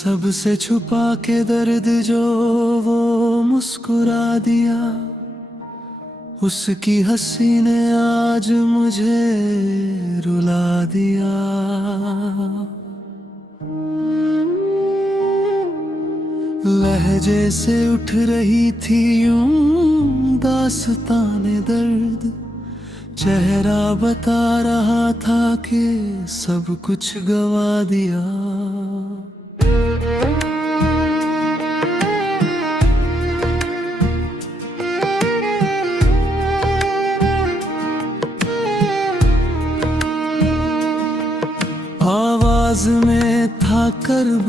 सबसे छुपा के दर्द जो वो मुस्कुरा दिया, उसकी हंसी ने आज मुझे रुला दिया। लहजे से उठ रही थी यूं दास्ताने दर्द, चेहरा बता रहा था कि सब कुछ गवा दिया। आवाज में था कर्ब,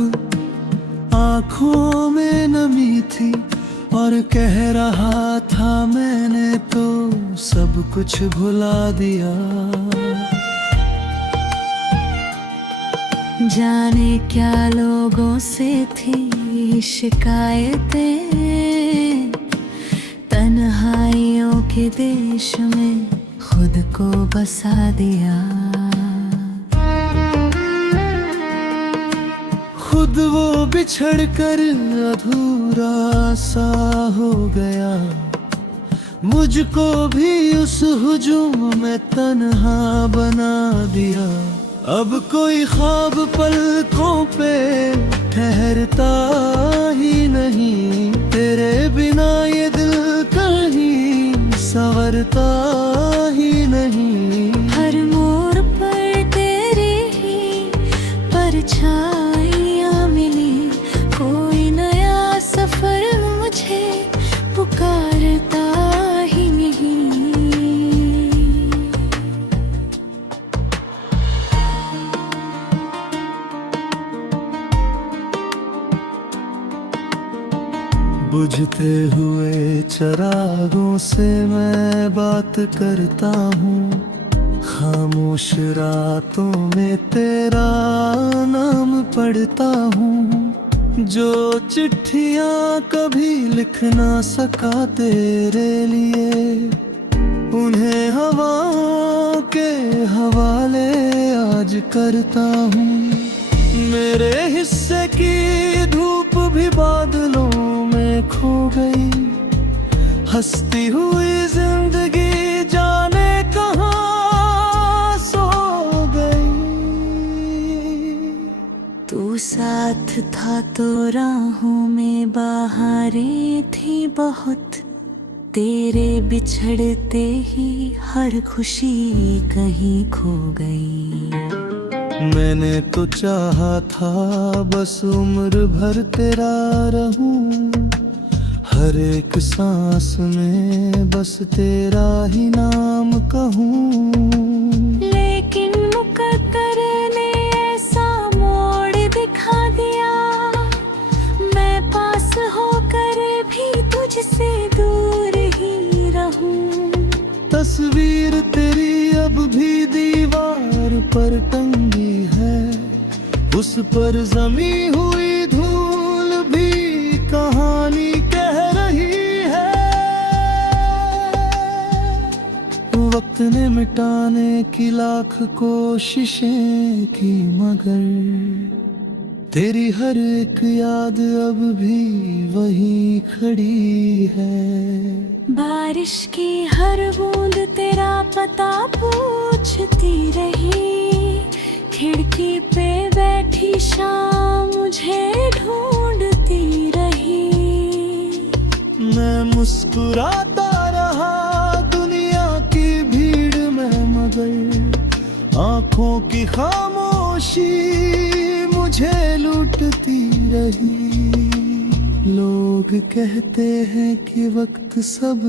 आंखों में नमी थी, और कह रहा था मैंने तो सब कुछ भुला दिया। जाने क्या लोगों से थी शिकायतें, तन्हाइयों के देश में खुद को बसा दिया। खुद वो बिछड़ कर अधूरा सा हो गया, मुझको भी उस हुजूम में तन्हा बना दिया। अब कोई ख्वाब पलकों पे ठहरता ही नहीं, तेरे बिना ये दिल कहीं संवरता ही नहीं। हर मोड़ पर तेरी ही परछाइयाँ मिली, कोई नया सफर मुझे पुकारता ही नहीं। बुझते हुए चिरागों से मैं बात करता हूँ, खामोश रातों में तेरा नाम पढ़ता हूँ। जो चिट्ठियाँ कभी लिख ना सका तेरे लिए, उन्हें हवाओं के हवाले आज करता हूँ। मेरे हिस्से की धूप भी बादलों में खो गई, हंसती हुई जिंदगी जाने कहाँ सो गई। तू साथ था तो राहों में बहारें थी बहुत, तेरे बिछड़ते ही हर खुशी कहीं खो गई। मैंने तो चाहा था बस उम्र भर तेरा रहूं, हर एक सांस में बस तेरा ही नाम कहूँ। लेकिन मुकद्दर ने ऐसा मोड़ दिखा दिया, मैं पास होकर भी तुझसे दूर ही रहूं। तस्वीर तेरी अब भी दीवार पर टंगी है, उस पर जमी हुई धूल भी कहानी कह रही है। वक्त ने मिटाने की लाख कोशिशें की, मगर तेरी हर एक याद अब भी वही खड़ी है। बारिश की हर बूंद तेरा पता पूछती रही, खिड़की पे बैठी शाम मुझे ढूंढती रही। मैं मुस्कुराता रहा दुनिया की भीड़ में, मगर आंखों की खामोशी मुझे लूटती रही। लोग कहते हैं कि वक्त सब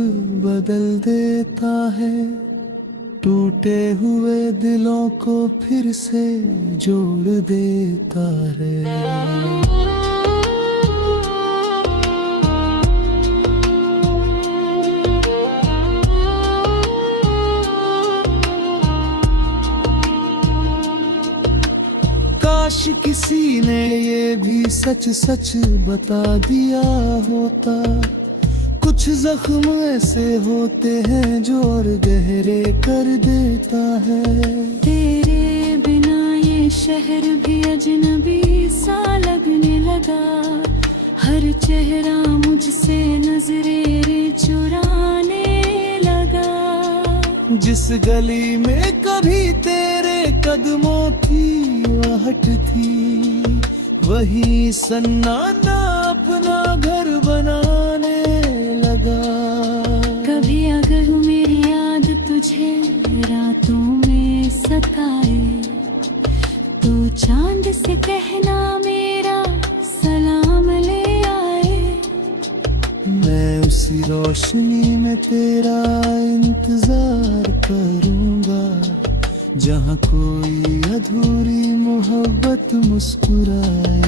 बदल देता है, टूटे हुए दिलों को फिर से जोड़ देता है। काश किसी ने ये भी सच सच बता दिया होता, कुछ जख्म ऐसे होते हैं जो और गहरे कर देता है। तेरे बिना ये शहर भी अजनबी सा लगने लगा। हर चेहरा मुझसे नजरें चुराने लगा। जिस गली में कभी तेरे कदमों की आहट थी, वही सन्नाटा अपना घर बनाने लगा। कभी अगर मेरी याद तुझे रातों में सताए, तो चांद से कहना मेरा सलाम ले आए। मैं उसी रोशनी में तेरा इंतजार करूंगा, जहाँ कोई अधूरी मोहब्बत मुस्कुराए।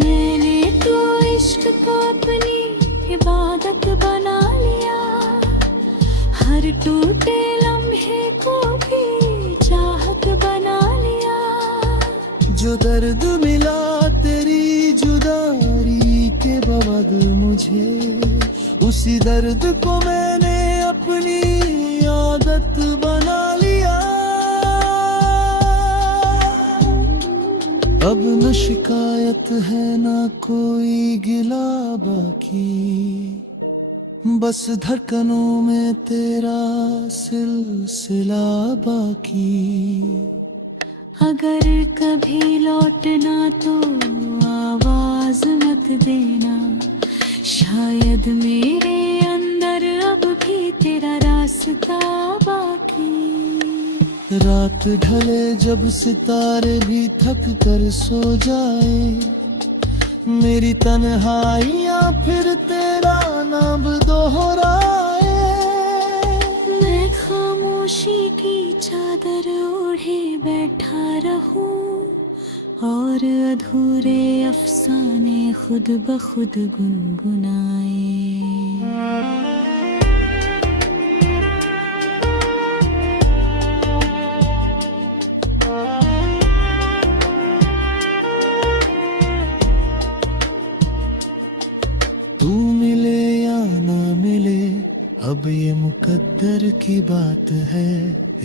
मैंने तो इश्क को अपनी इबादत बना लिया। हर टूटे लम्हे को भी चाहत बना लिया। जो दर्द मिला तेरी जुदाई के बाद मुझे, उसी दर्द को मैंने अपनी आदत बना लिया। अब न शिकायत है ना कोई गिला बाकी, बस धड़कनों में तेरा सिलसिला बाकी। अगर कभी लौटना तो आवाज मत देना, शायद मेरे अंदर अब भी तेरा रास्ता बाकी। रात ढले जब सितारे भी थक कर सो जाए, मेरी तन्हाइयाँ फिर तेरा नाम दोहराए। मैं खामोशी की चादर ओढ़े बैठा रहूं, और अधूरे अफसाने खुद ब खुद गुनगुनाए। तू मिले या ना मिले, अब ये मुकद्दर की बात है।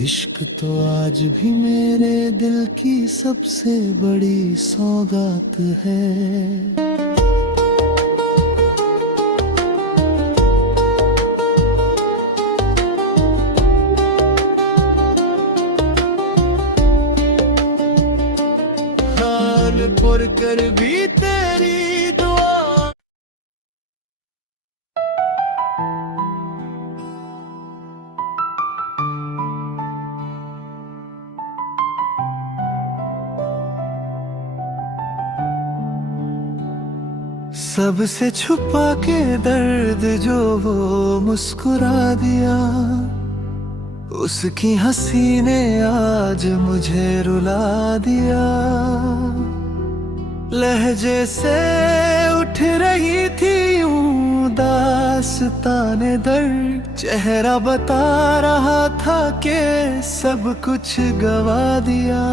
इश्क तो आज भी मेरे दिल की सबसे बड़ी सौगात है। हाल पुर कर भी तेरी दुआ, सबसे छुपा के दर्द जो वो मुस्कुरा दिया, उसकी हंसी ने आज मुझे रुला दिया। लहजे से उठ रही थी यूं दास्ताने दर्द, चेहरा बता रहा था कि सब कुछ गवा दिया।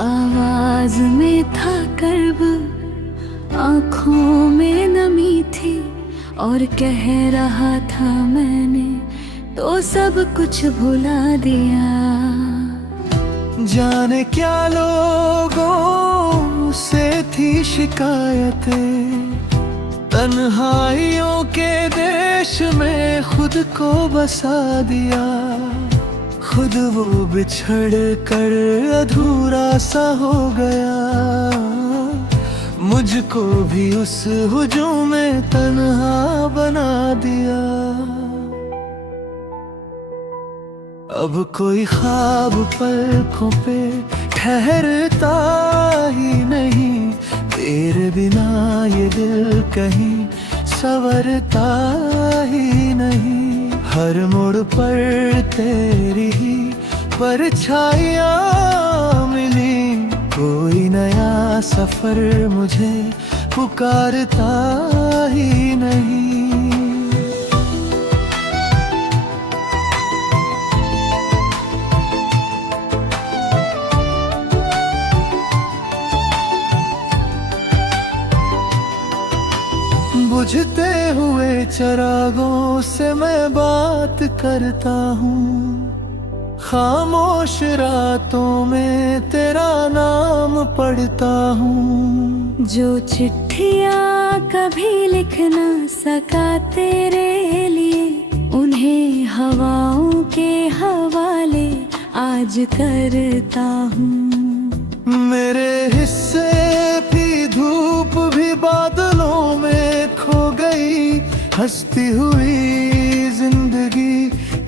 आवाज में था कर्ब, आँखों में नमी थी, और कह रहा था मैंने तो सब कुछ भुला दिया। जाने क्या लोगों से थी शिकायतें, तन्हाइयों के देश में खुद को बसा दिया। खुद वो बिछड़ कर अधूरा सा हो गया, मुझको भी उस हुजूम में तन्हा बना दिया। अब कोई ख्वाब पलकों पे ठहरता ही नहीं, तेरे बिना ये दिल कहीं संवरता ही नहीं। हर मोड़ पर तेरी ही परछाइयाँ मिली, कोई नया सफर मुझे पुकारता ही नहीं। बुझते हुए चरागों से मैं बात करता हूँ, खामोश रातों में तेरा नाम पढ़ता हूँ। जो चिट्ठियाँ कभी लिख ना सका तेरे लिए, उन्हें हवाओं के हवाले आज करता हूँ। मेरे हिस्से भी धूप भी बादलों में खो गई, हंसती हुई जिंदगी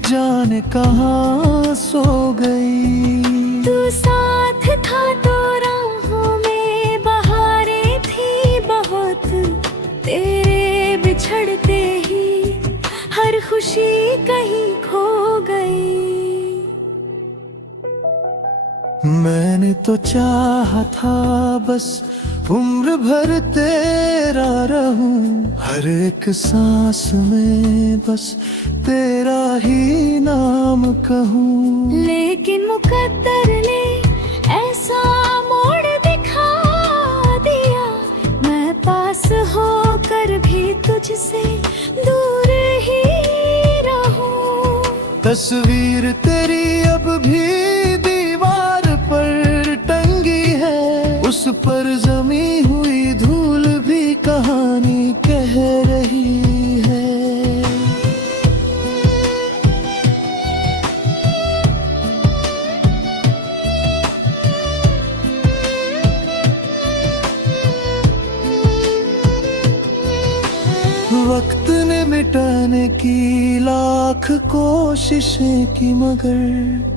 जाने कहाँ सो गई। तू साथ था तो राहों में बहारें थी बहुत, तेरे बिछड़ते ही हर खुशी कहीं खो गई। मैंने तो चाहा था बस उम्र भर तेरा रहूं, हर एक सांस में बस तेरा ही नाम कहूँ। लेकिन मुकद्दर ने ऐसा मोड़ दिखा दिया, मैं पास होकर भी तुझसे दूर ही रहूं। तस्वीर तेरी अब भी दीवार पर टंगी है, उस पर जमी हुई धूल भी कहानी कह रही है। वक्त ने मिटाने की लाख कोशिशें की, मगर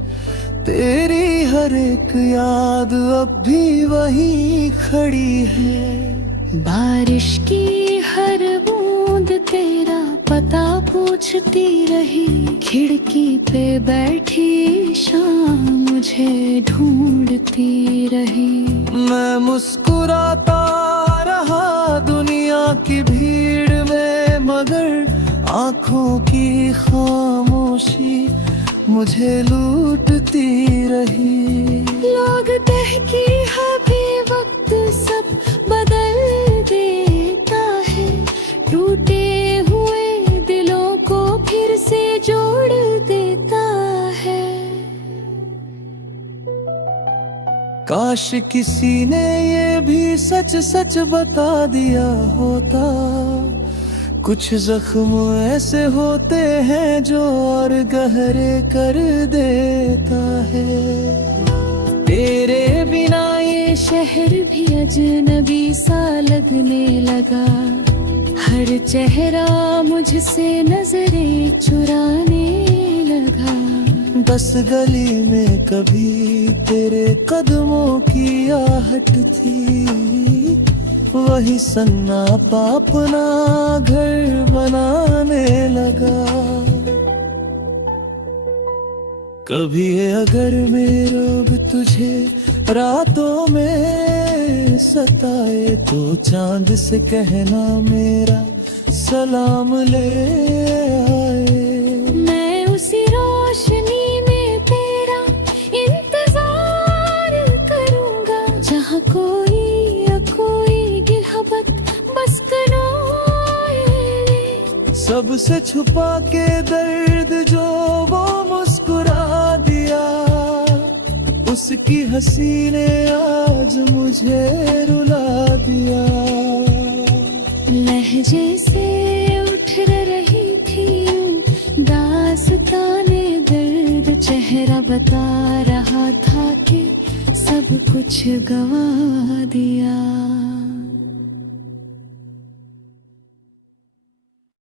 तेरी हर एक याद अब भी वहीं खड़ी है। बारिश की हर बूंद तेरा पता पूछती रही, खिड़की पे बैठी शाम मुझे ढूंढती रही। मैं मुस्कुराता रहा दुनिया की भीड़ में, मगर आंखों की खामोशी मुझे लूटती रही। लोग कहती है भी वक्त सब बदल देता है, टूटे हुए दिलों को फिर से जोड़ देता है। काश किसी ने ये भी सच सच बता दिया होता, कुछ जख्म ऐसे होते हैं जो और गहरे कर देता है। तेरे बिना ये शहर भी अजनबी सा लगने लगा, हर चेहरा मुझसे नजरें चुराने लगा। बस गली में कभी तेरे कदमों की आहट थी, वही सन्नाटा अपना घर बनाने लगा। कभी अगर मेरे रोग तुझे रातों में सताए, तो चांद से कहना मेरा सलाम ले आए। मैं उसी रोशनी में तेरा इंतजार करूंगा, जहाँ कोई या कोई गिलहबत बस कराए। सबसे छुपा के दर्द जो वो मुस्कुरा दिया, उसकी हंसी ने आज मुझे रुला दिया। लहजे से उठ रही थी दास्ताने दर्द, चेहरा बता रहा था कि सब कुछ गवा दिया।